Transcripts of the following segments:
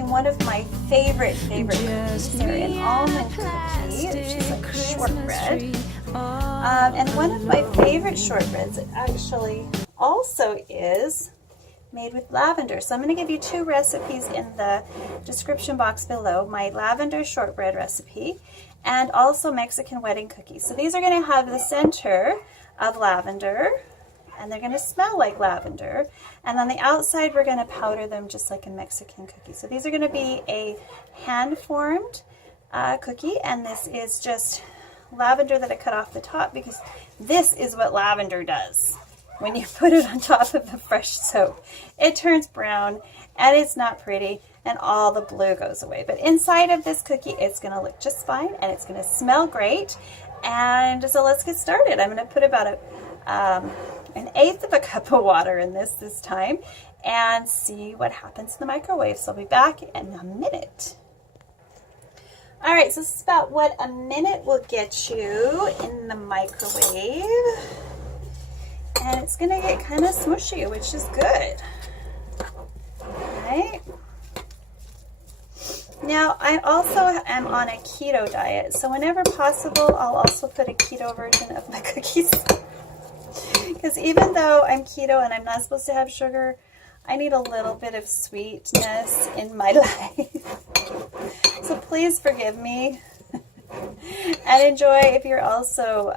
making one of my favorite cookies. They're an almond cookie, which is like shortbread. And one of my favorite shortbreads actually also is made with lavender. So I'm going to give you two recipes in the description box below. My lavender shortbread recipe and also Mexican wedding cookies. So these are going to have the center of lavender and they're going to smell like lavender. And on the outside we're going to powder them just like a Mexican cookie. So these are going to be a hand-formed cookie, and this is just lavender that I cut off the top because this is what lavender does. When you put it on top of the fresh soap, it turns brown and it's not pretty and all the blue goes away. But inside of this cookie, it's going to look just fine and it's going to smell great. And so let's get started. I'm going to put about an eighth of a cup of water in this time and see what happens in the microwave. So I'll be back in a minute. All right, so this is about what a minute will get you in the microwave. And it's going to get kind of smushy, which is good. Right? Now, I also am on a keto diet, so whenever possible, I'll also put a keto version of my cookies. Because even though I'm keto and I'm not supposed to have sugar, I need a little bit of sweetness in my life. So please forgive me. And enjoy if you're also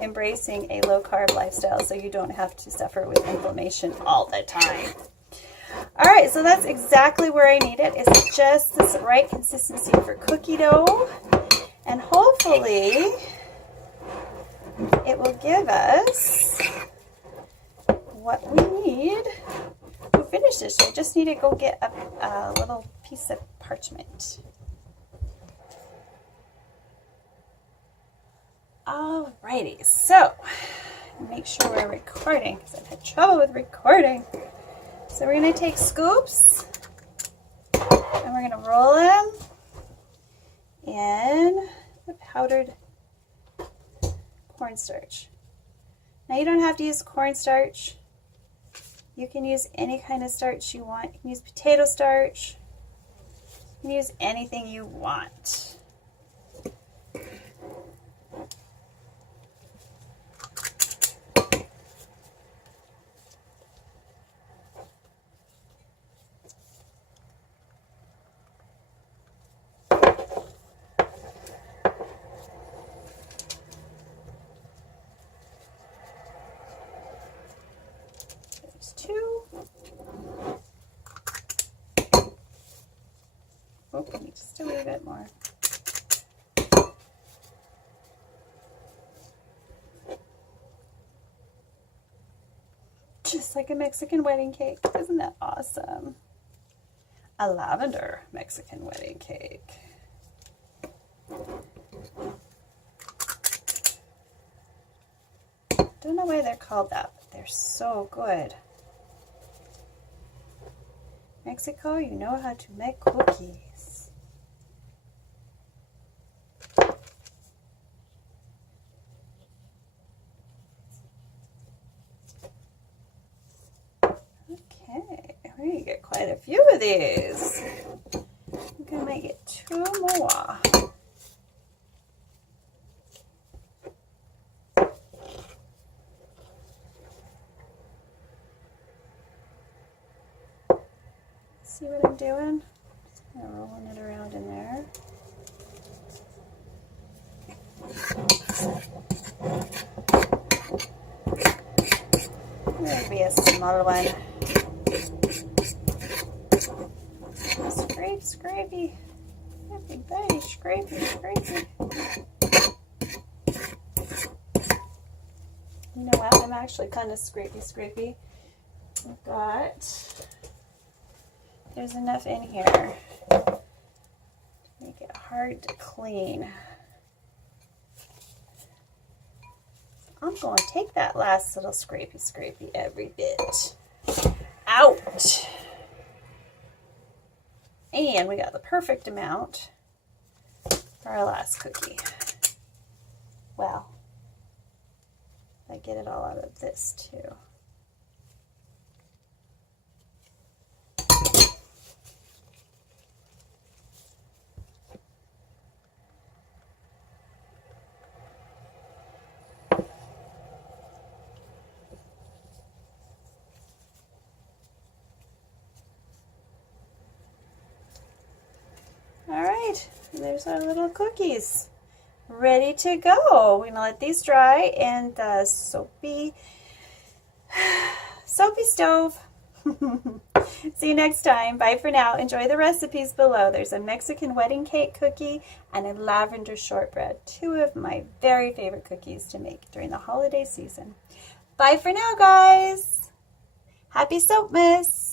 embracing a low-carb lifestyle so you don't have to suffer with inflammation all the time. All right, so that's exactly where I need it. It's just this right consistency for cookie dough. And hopefully it will give us what we need to finish this. I just need to go get a little piece of parchment. Alrighty, so make sure we're recording because I've had trouble with recording. So we're going to take scoops and we're going to roll them in the powdered cornstarch. Now you don't have to use cornstarch. You can use any kind of starch you want. You can use potato starch. You can use anything you want. Two. Oh, just a little bit more. Just like a Mexican wedding cake. Isn't that awesome? A lavender Mexican wedding cake. Don't know why they're called that, but they're so good. Mexico, you know how to make cookies. Okay, we're going to get quite a few of these. I'm going to make it two more. See what I'm doing? Just kind of rolling it around in there. There'll be a smaller one. Scrape, scrapey. Everybody, scrapey, scrapey. You know what? I'm actually kind of scrapey. I've got... There's enough in here to make it hard to clean. I'm going to take that last little scrapey every bit out. And we got the perfect amount for our last cookie. Well, I get it all out of this too. right, there's our little cookies ready to go. We're gonna let these dry in the soapy stove. See you next time. Bye for now. Enjoy the recipes below. There's a Mexican wedding cake cookie and a lavender shortbread. Two of my very favorite cookies to make during the holiday season. Bye for now, guys. Happy Soapmas.